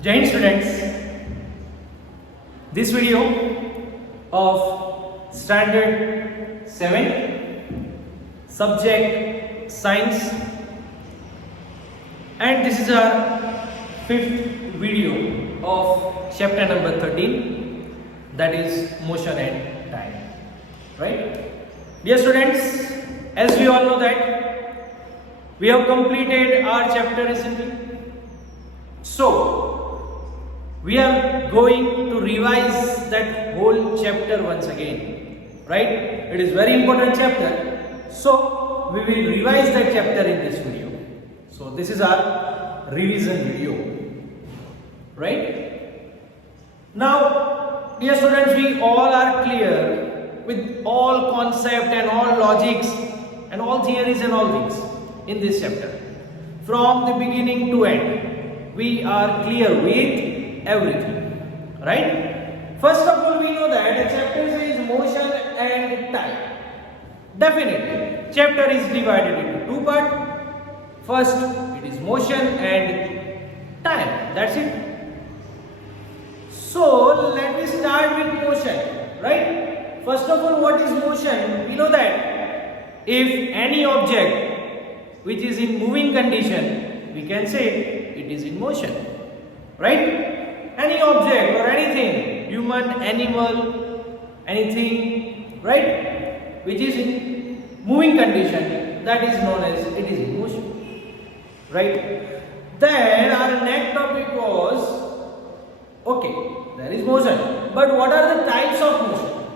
Jai Hind students, this video of standard 7 subject science, and this is our fifth video of chapter number 13, that is motion and time. Right? Dear students, as we all know that we have completed our chapter recently, so we are going to revise that whole chapter once again, right? It is very important chapter, so we will revise that chapter in this video. So this is our revision video, right? Now, dear students, we all are clear with all concept and all logics and all theories and all things in this chapter. From the beginning to end, we are clear with everything, right? First of all, we know that a chapter says motion and time. Definitely, chapter is divided into two parts. First, it is motion and time. That's it. So, let me start with motion, right? First of all, what is motion? We know that if any object which is in moving condition, we can say it is in motion, right? Any object or anything, human, animal, anything, right, which is in moving condition, that is known as it is in motion, right? Then our next topic was, okay, there is motion, but what are the types of motion?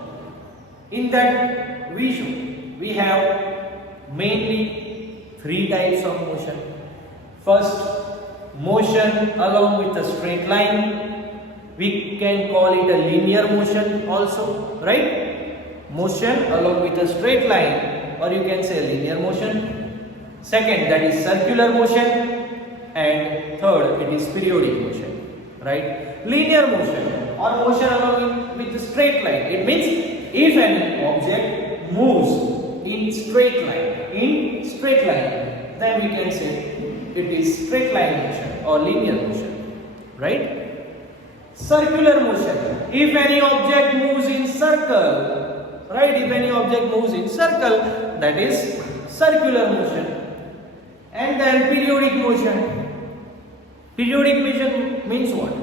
In that we have mainly three types of motion. First, motion along with a straight line. We can call it a linear motion also, right? Motion along with a straight line, or you can say linear motion. Second, that is circular motion, and third, it is periodic motion, right? Linear motion or motion along with a straight line, it means if an object moves in straight line, then we can say it is straight line motion or linear motion, right? Circular motion, if any object moves in circle, right? If any object moves in circle, that is circular motion. And then periodic motion. Periodic motion means what?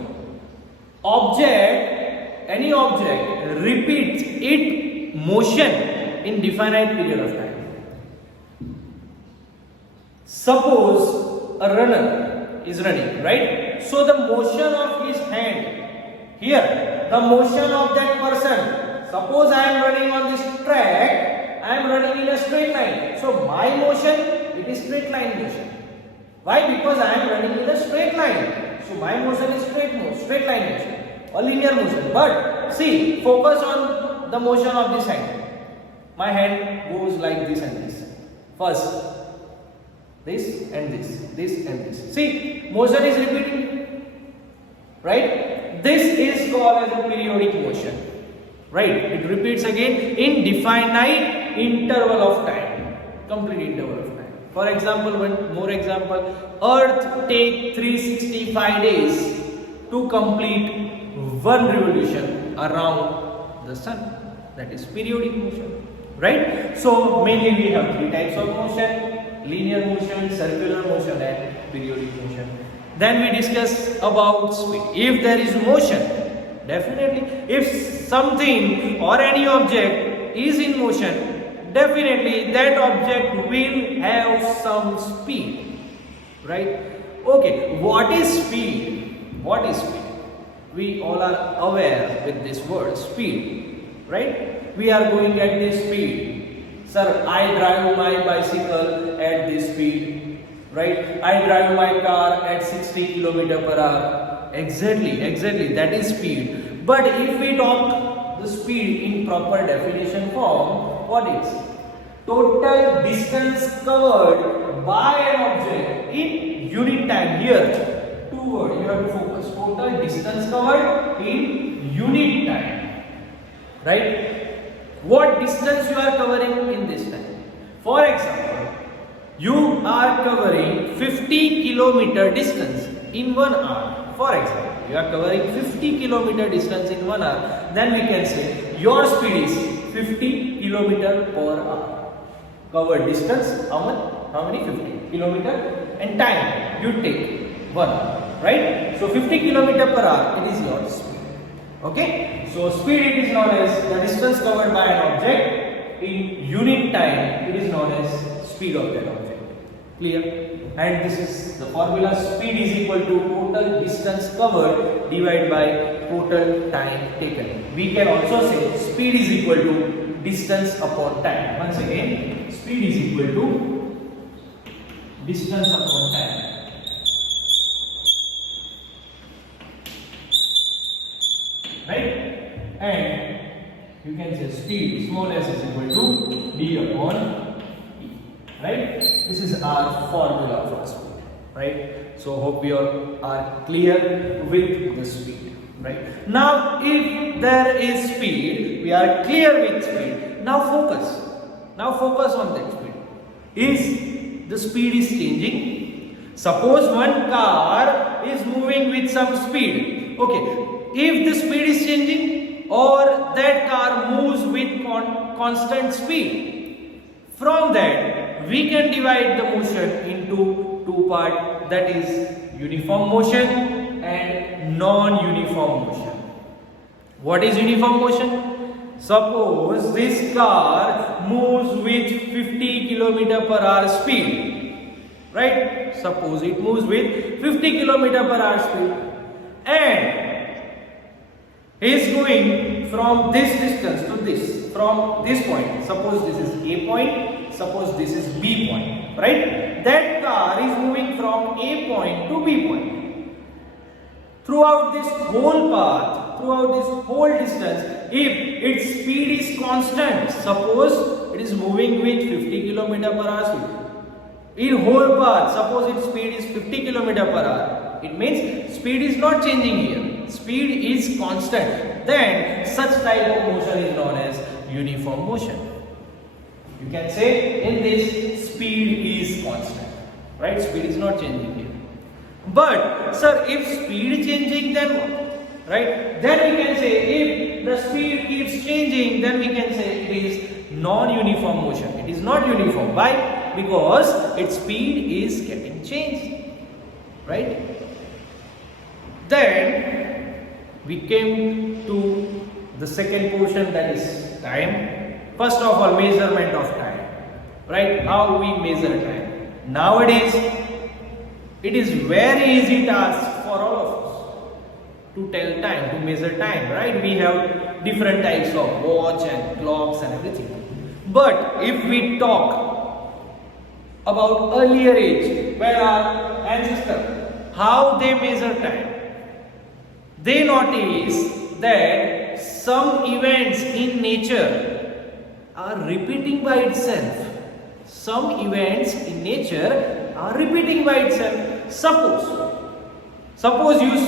Any object repeats its motion in definite period of time. Suppose a runner is running, right? So the motion of his hand, here, the motion of that person. Suppose I am running on this track, I am running in a straight line. So my motion, it is straight line motion. Why? Because I am running in a straight line. So my motion is straight line motion or linear motion. But see, focus on the motion of this hand. My hand goes like this and this. First, this and this and this. See, motion is repeating, right? This is called as a periodic motion, right? It repeats again in definite interval of time, complete interval of time. For example, one more example, Earth takes 365 days to complete one revolution around the sun. That is periodic motion, right? So mainly we have three types of motion: linear motion, circular motion, and periodic motion. Then we discuss about speed. If there is motion, definitely, if something or any object is in motion, definitely that object will have some speed, right? Okay, what is speed? What is speed? We all are aware with this word, speed, right? We are going at this speed. Sir, I drive my bicycle at this speed. Right? I drive my car at 60 km/h. Exactly, that is speed. But if we talk the speed in proper definition form, what is? Total distance covered by an object in unit time. Here, two words you have to focus. Total distance covered in unit time. Right? What distance you are covering in this time? For example, you are covering 50 kilometer distance in 1 hour. For example, you are covering 50 kilometer distance in 1 hour, then we can say your speed is 50 kilometer per hour. Covered distance, how much? How many? 50 kilometer, and time you take 1 hour, right? So 50 kilometer per hour, it is your speed. Okay? So speed, it is known as the distance covered by an object. In unit time, it is known as speed of that object. Clear? And this is the formula: speed is equal to total distance covered divided by total time taken. We can also say speed is equal to distance upon time. Once again, speed is equal to distance upon time. Right? And you can say speed small s is equal to d upon e. Right? This is our formula for speed. Right? So hope we all are clear with the speed. Right? Now, if there is speed, we are clear with speed. Now focus. Now focus on that speed. Is the speed is changing? Suppose one car is moving with some speed. Okay. If the speed is changing, or that car moves with constant speed, from that we can divide the motion into two parts, that is uniform motion and non-uniform motion. What is uniform motion? Suppose this car moves with 50 km per hour speed, right? Suppose it moves with 50 km per hour speed, and is going from this distance to this, from this point. Suppose this is A point, suppose this is B point, right? That car is moving from A point to B point. Throughout this whole path, throughout this whole distance, if its speed is constant, suppose it is moving with 50 km per hour speed. In whole path, suppose its speed is 50 km per hour. It means speed is not changing here. Speed is constant. Then such type of motion is known as uniform motion. You can say in this speed is constant. Right? Speed is not changing here. But sir, if speed is changing, then what? Right? Then we can say if the speed keeps changing, then we can say it is non-uniform motion. It is not uniform. Why? Because its speed is getting changed. Right? Then we came to the second portion, that is time. First of all, measurement of time. Right? How we measure time. Nowadays, it is very easy task for all of us to tell time, to measure time. Right? We have different types of watch and clocks and everything. But if we talk about earlier age, where our ancestors, how they measure time, they notice that some events in nature are repeating by itself. Some events in nature are repeating by itself. Suppose you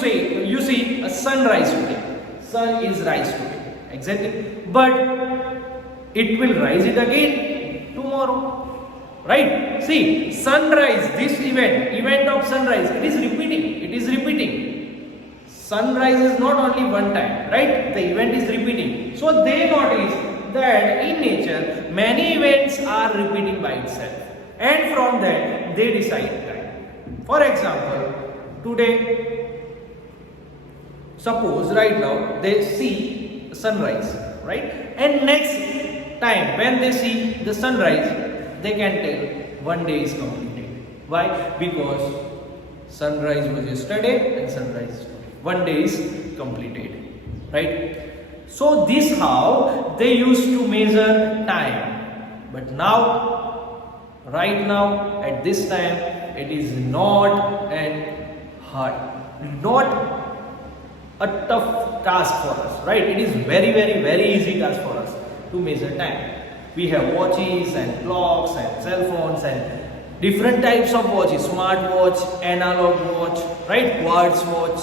see a sunrise today. Sun is rise today. Exactly. But it will rise it again tomorrow. Right? See, sunrise, this event of sunrise, it is repeating. Sunrise is not only one time, right? The event is repeating. So they notice that in nature, many events are repeating by itself. And from that, they decide time. For example, today, suppose right now, they see sunrise, right? And next time, when they see the sunrise, they can tell one day is completed. Why? Because sunrise was yesterday and sunrise is today. One day is completed, right? So this how they used to measure time. But now, right now, at this time, it is not a tough task for us, right? It is very easy task for us to measure time. We have watches and clocks and cell phones and different types of watches, smart watch, analog watch, right? Quartz watch.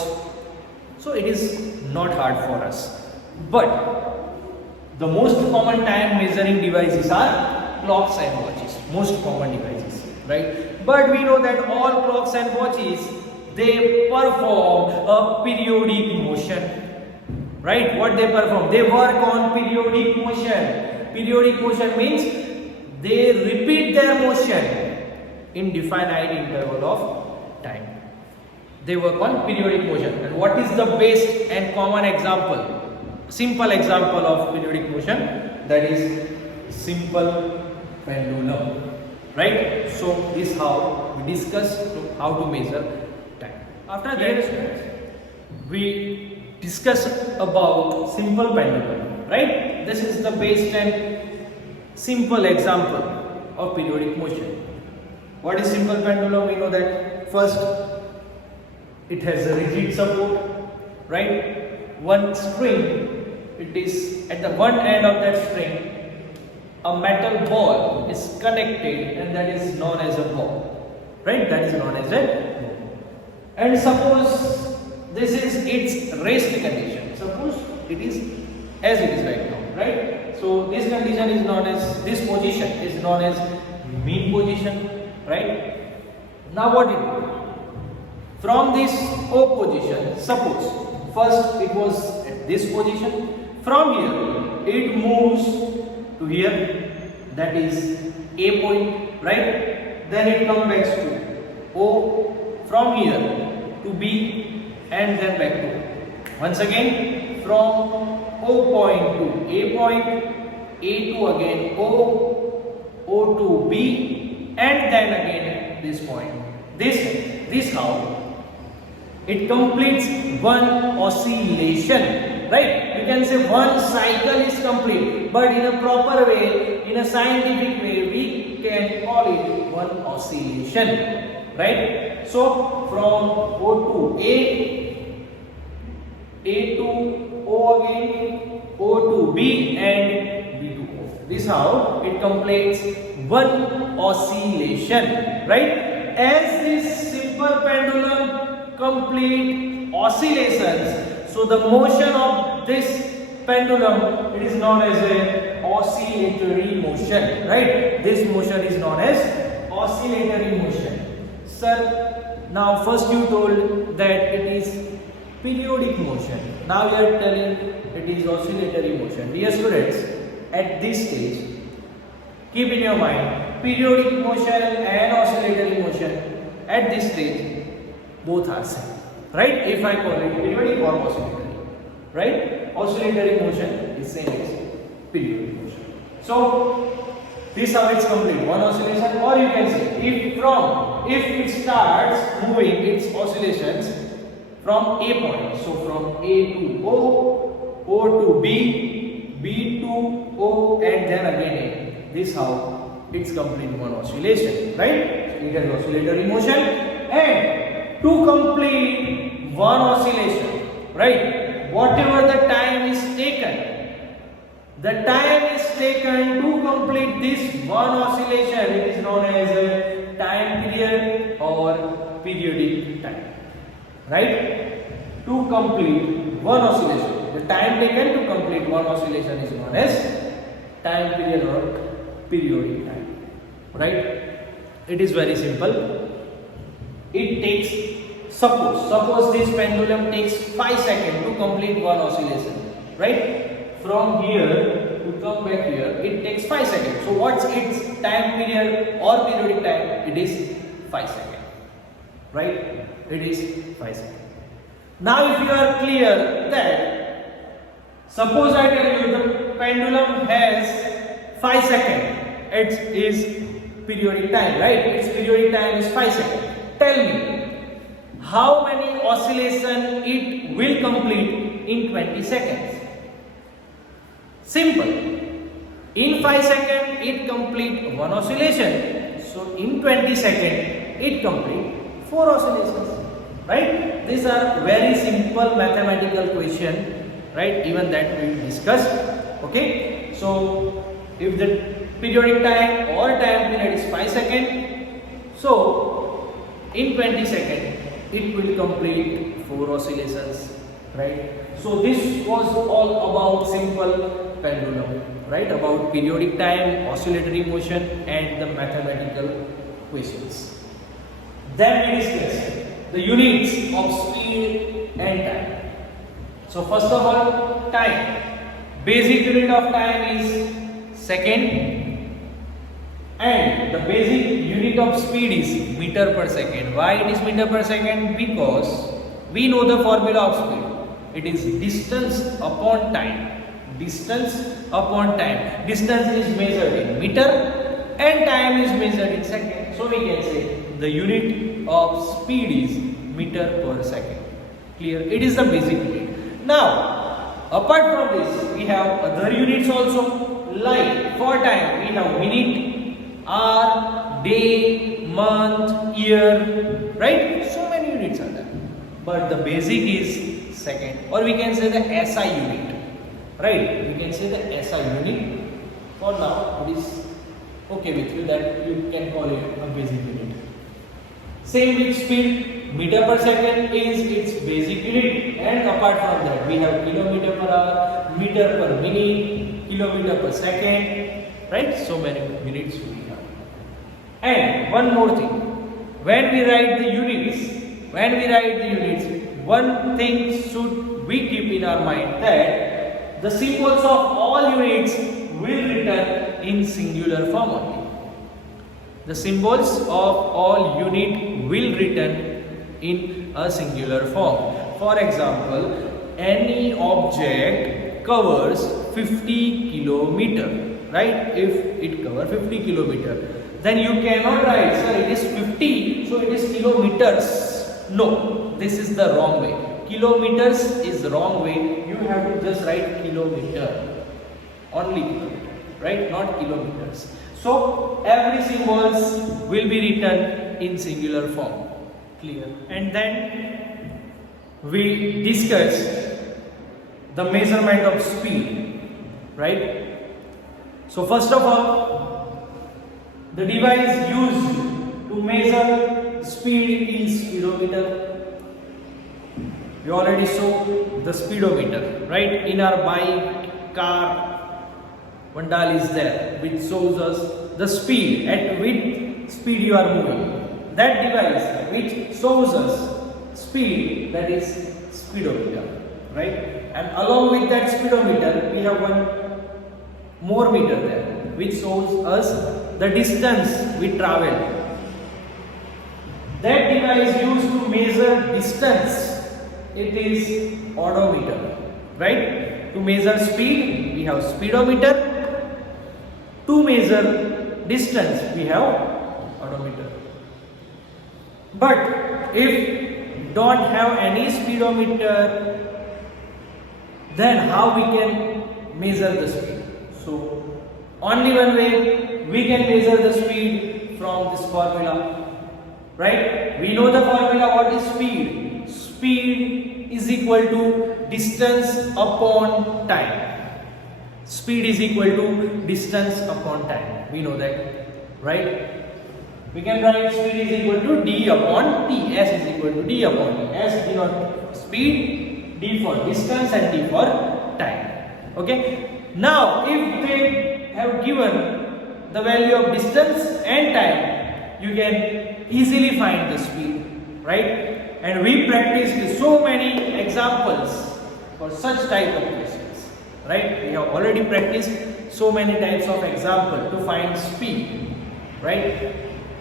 So it is not hard for us. But the most common time measuring devices are clocks and watches. Most common devices, right? But we know that all clocks and watches, they perform a periodic motion. Right? What they perform? They work on periodic motion. Periodic motion means they repeat their motion in definite interval of time. They work on periodic motion. And what is the best and common example? Simple example of periodic motion, that is simple pendulum. Right? So this is how we discuss how to measure time. After that, we discuss about simple pendulum. Right? This is the best and simple example of periodic motion. What is simple pendulum? We know that first it has a rigid support, right? One string, it is at the one end of that string, a metal ball is connected, and that is known as a ball, right? That is known as a ball. And suppose this is its rest condition. Suppose it is as it is right now, right? So this condition is known as, this position is known as mean position, right? Now what it do? From this O position, suppose first it was at this position, from here it moves to here, that is A point, right? Then it comes back to O, from here to B, and then back to O. Once again from O point to A point, A to again O, O to B, and then again this point. This how it completes one oscillation, right? You can say one cycle is complete, but in a proper way, in a scientific way, we can call it one oscillation, right? So from O to A to O again, O to B, and B to O. This is how it completes one oscillation, right? As this simple pendulum complete oscillations, so the motion of this pendulum, it is known as a oscillatory motion, right? This motion is known as oscillatory motion. Sir, now first you told that it is periodic motion. Now you are telling it is oscillatory motion. Dear students, at this stage, keep in your mind, periodic motion and oscillatory motion, at this stage, both are same, right? If I call it periodic or oscillatory, right? Oscillatory motion is same as periodic motion. So this is how it's complete, one oscillation, or you can say if it starts moving its oscillations from A point, so from A to O, O to B, B to O, and then again A. This is how it's complete one oscillation, right? So it has oscillatory motion, and to complete one oscillation, right? Whatever the time is taken, the time is taken to complete this one oscillation, it is known as a time period or periodic time, right? To complete one oscillation, the time taken to complete one oscillation is known as time period or periodic time, right? It is very simple. It takes, suppose this pendulum takes 5 seconds to complete one oscillation, right? From here to come back here, it takes 5 seconds. So what's its time period or periodic time? It is 5 seconds, right? It is 5 seconds. Now if you are clear that, suppose I tell you the pendulum has 5 seconds, it is periodic time, right? Its periodic time is 5 seconds. Tell me, how many oscillations it will complete in 20 seconds? Simple. In 5 seconds, it complete one oscillation. So in 20 seconds, it complete 4 oscillations. Right? These are very simple mathematical question, right? Even that we discussed. Okay? So if the periodic time or time period is 5 seconds, so in 20 seconds it will complete 4 oscillations, right? So this was all about simple pendulum, right? About periodic time, oscillatory motion, and the mathematical questions. Then we discussed the units of speed and time. So first of all, time. Basic unit of time is second, and the basic unit of speed is meter per second. Why it is meter per second? Because we know the formula of speed. It is distance upon time. Distance upon time. Distance is measured in meter and time is measured in second. So we can say the unit of speed is meter per second. Clear? It is the basic unit. Now, apart from this, we have other units also. Like for time, we have minute, hour, day, month, year, right? So many units are there. But the basic is second, or we can say the SI unit, right? We can say the SI unit. For now, it is okay with you that you can call it a basic unit. Same with speed, meter per second is its basic unit, and apart from that, we have kilometer per hour, meter per minute, kilometer per second, right? So many units we have. And one more thing, when we write the units, one thing should we keep in our mind, that the symbols of all units will return in singular form only. The symbols of all unit will return in a singular form. For example, any object covers 50 kilometer, right? If it covers 50 kilometer, then you cannot write, sir, it is 50, so it is kilometers. No, this is the wrong way. Kilometers is the wrong way. You have to just write kilometer, only kilometer, right? Not kilometers. So every symbols will be written in singular form. Clear? And then we discussed the measurement of speed, right? So first of all, the device used to measure speed is speedometer. We already saw the speedometer, right? In our bike, car, one dial is there which shows us the speed, at which speed you are moving. That device which shows us speed, that is speedometer, right? And along with that speedometer, we have one more meter there which shows us the distance we travel. That device used to measure distance, it is odometer, right? To measure speed, we have speedometer. To measure distance, we have odometer. But if don't have any speedometer, then how we can measure the speed? So only one way we can measure the speed, from this formula, right? We know the formula. What is speed? Speed is equal to distance upon time. Speed is equal to distance upon time. We know that, right? We can write speed is equal to d upon t. S is equal to d upon t. S denotes speed, d for distance, and t for time. Okay. Now, if they have given the value of distance and time, you can easily find the speed, right? And we practiced so many examples for such type of questions, right? We have already practiced so many types of example to find speed, right?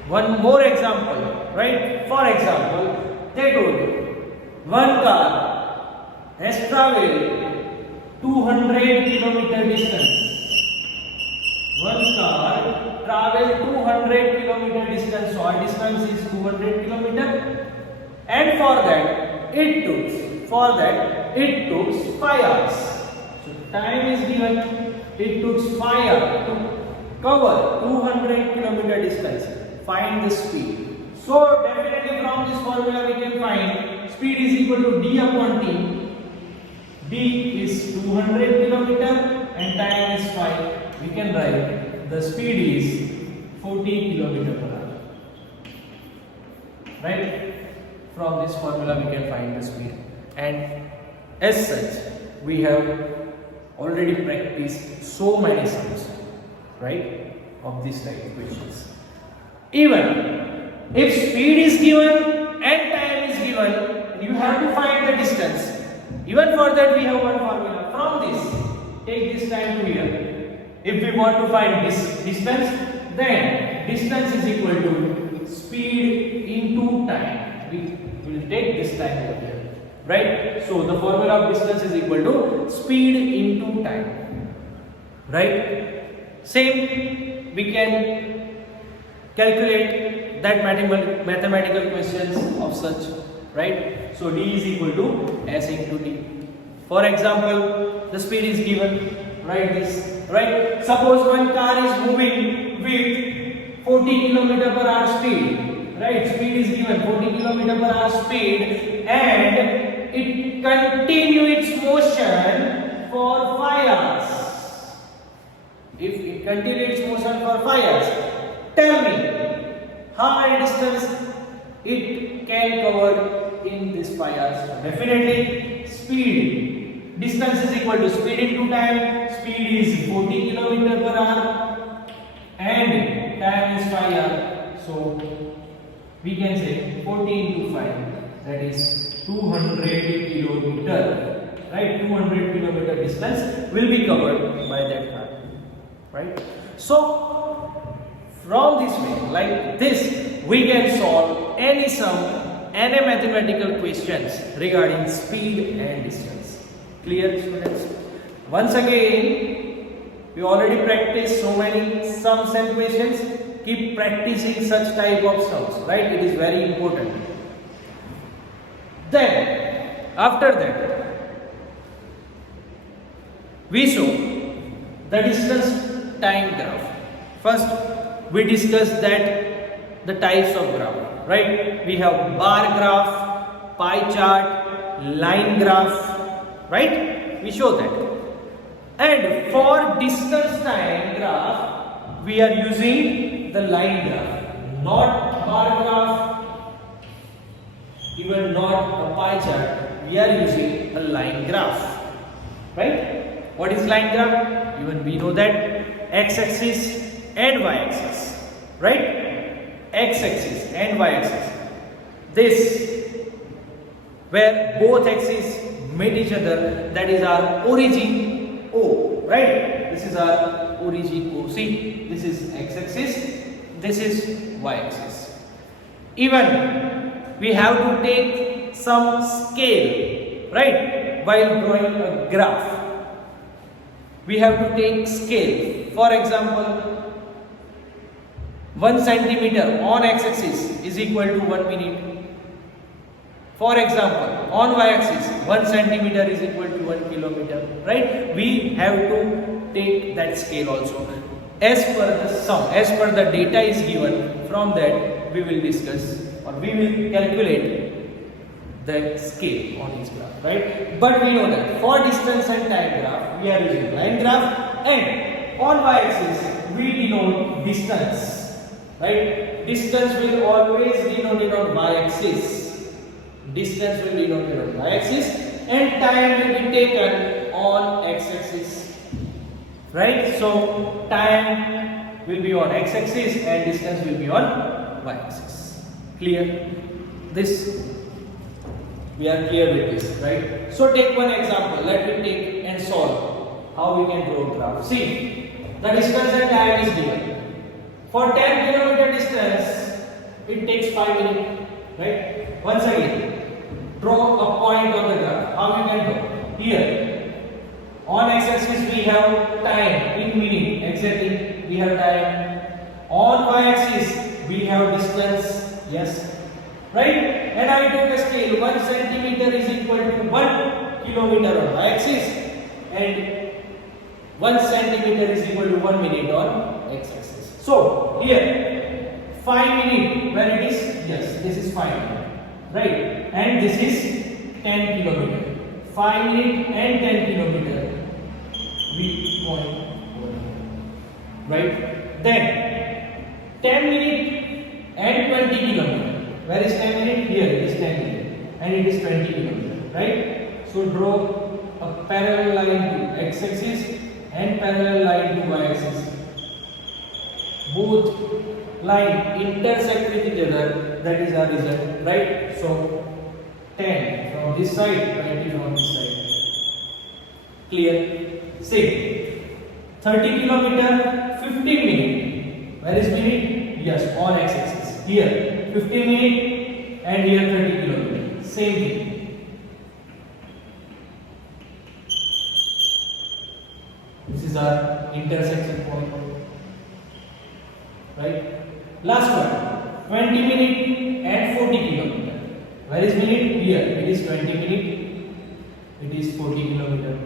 One more example, right? For example, they told you one car has traveled 200 kilometer distance. One car traveled 200 kilometer distance. So our distance is 200 kilometer. And for that it took 5 hours. So time is given. It took 5 hours to cover 200 kilometer distance. Find the speed. So definitely from this formula we can find speed is equal to d upon t. D is 200 kilometer and time is 5. We can write the speed is 40 kilometer per hour. Right? From this formula we can find the speed. And as such, we have already practiced so many sums, right, of this type of questions. Even if speed is given and time is Even for that we have one formula. From this, take this time to here. If we want to find this distance, then distance is equal to speed into time. We will take this time over here, right? So the formula of distance is equal to speed into time, right? Same, we can calculate that mathematical questions of such, right? So D is equal to S into T. For example, the speed is given, write this, right? Suppose one car is moving with 40 km per hour speed, right? Speed is given 40 km per hour speed, and it continue its motion for 5 hours. If it continues its motion for 5 hours, tell me how many distance it can cover in this 5 hours. Definitely speed, distance is equal to speed into time. Speed is 40 km per hour and time is 5 hours. So we can say 40 into 5, that is 200 kilometer, right? 200 kilometer distance will be covered by that car, right? So from this way, like this, we can solve any sum, any mathematical questions regarding speed and distance. Clear, students? Once again, we already practiced so many sums and questions. Keep practicing such type of sums, right? It is very important. Then, after that, we show the distance time graph. First, we discussed that the types of graph, right? We have bar graph, pie chart, line graph, right? We show that. And for distance time graph, we are using the line graph, not bar graph, even not a pie chart. We are using a line graph, right? What is line graph? Even we know that x-axis and y-axis, right? X-axis and y-axis. This, where both axes meet each other, that is our origin O, right? This is our origin O. See, this is x-axis, this is y-axis. Even we have to take some scale, right? While drawing a graph, we have to take scale. For example, 1 centimeter on x-axis is equal to 1 minute. For example, on y-axis, 1 centimeter is equal to 1 kilometer, right? We have to take that scale also. As per the sum, as per the data is given, from that we will discuss or we will calculate the scale on each graph, right? But we know that for distance and time graph, we are using line graph, and on y-axis, we denote distance, right? Distance will always denoted on y-axis. Distance will be denoted on y-axis, and time will be taken on x-axis, right? So time will be on x-axis and distance will be on y-axis. Clear? This, we are clear with this, right? So take one example. Let me take and solve how we can draw a graph. See, the distance and time is given. For 10 kilometer distance, it takes 5 minutes, right? Once again, draw a point on the graph. How you can draw? Here, on x-axis we have time in minute, exactly we have time. On y-axis we have distance, yes, right? And I took a scale. 1 centimeter is equal to 1 kilometer on y-axis, and 1 centimeter is equal to 1 minute on x-axis. So here 5 minutes, where it is, yes, this is 5 minutes, right? And this is 10 kilometer. 5 minutes and 10 kilometer. We point over here, right? Then 10 minutes and 20 kilometer. Where is 10 minutes? Here it is 10 minutes and it is 20 kilometer, right? So draw a parallel line to x-axis and parallel line to y-axis. Both line intersect with each other. That is our result, right? So 10 from this side, 20 from this side. Clear? See, 30 kilometer, 15 minute. Where is minute? Yes, on x-axis. Here, 15 minute and here 30 kilometer. Same thing. This is our intersection point. Right? Last one, 20 minute and 40 kilometer. Where is minute? Here, it is 20 minute. It is 40 kilometer.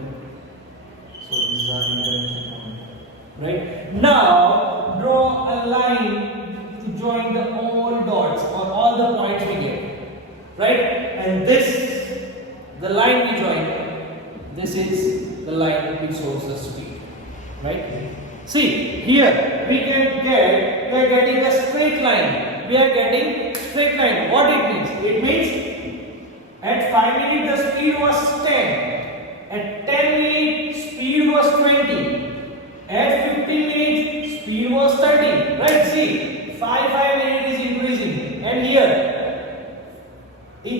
So this is our intersection point. Right? Now draw a line to join the all dots or all the points we get. Right? And this, the line we join, this is the line which shows the speed. Right? See, here we are getting a straight line. We are getting straight line. What it means? It means at 5 minutes the speed was 10. At 10 minutes speed was 20. At 15 minutes speed was 30. Right? See, 5 minutes is increasing. And here, in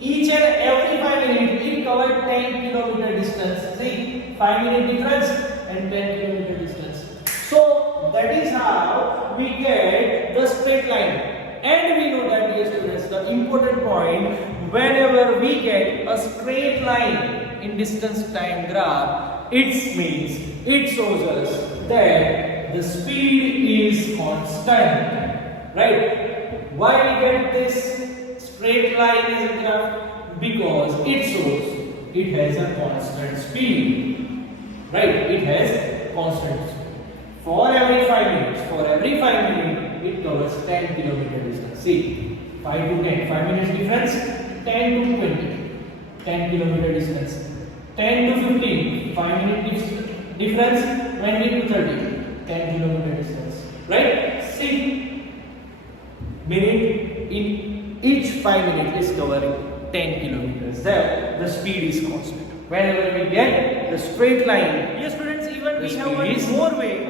each and every 5 minutes, it covered 10 kilometer distance. See, 5 minute difference and 10 kilometer distance. So that is how we get the straight line. And we know that, dear students, the important point, whenever we get a straight line in distance time graph, it means it shows us that the speed is constant. Right? Why we get this straight line in the graph? Because it shows it has a constant speed. Right? It has constant speed. For every 5 minutes, it covers 10 kilometer distance. See, 5 to 10, 5 minutes difference, 10 to 20, 10 kilometer distance. 10 to 15, 5 minute difference, 20 to 30, 10 kilometer distance. Right? See, minute in each 5 minutes is covering 10 kilometers. There, the speed is constant. Whenever we get the straight line, yes students, even we have one more way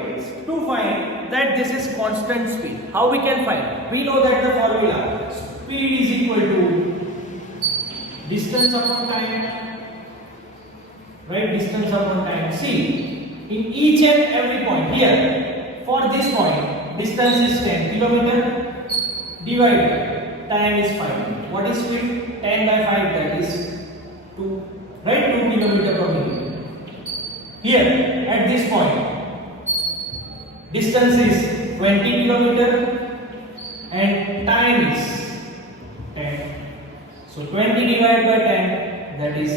to find that this is constant speed. How we can find? We know that the formula, speed is equal to distance upon time. Right? Distance upon time. See, in each and every point here, for this point, distance is 10 kilometer, divided, time is 5. What is speed? 10 by 5, that is 2. Right? 2 kilometer per minute. Here, at this point, distance is 20 kilometer and time is 10. So 20 divided by 10, that is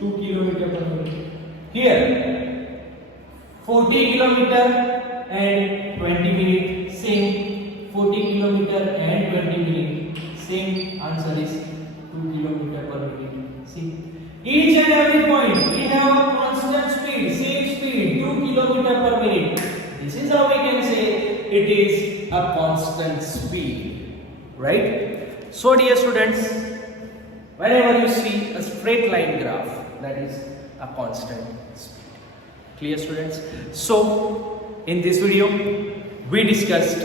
2 kilometer per minute. Here, 40 kilometer and 20 minute, same. 40 kilometer and 20 minute, same. Answer is 2 kilometer per minute. See, each and every point we have a constant speed, same speed, 2 kilometer per minute. This is how we can say it is a constant speed. Right? So dear students, whenever you see a straight line graph, that is a constant speed. Clear students? So in this video we discussed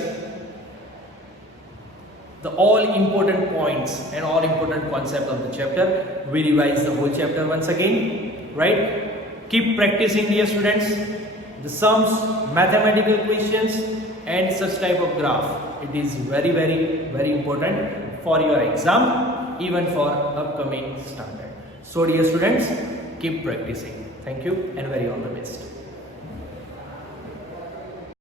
the all important points and all important concepts of the chapter. We revised the whole chapter once again. Right? Keep practicing, dear students, the sums, mathematical questions and such type of graph. It is very important for your exam, even for upcoming standard. So dear students, keep practicing. Thank you and very all the best.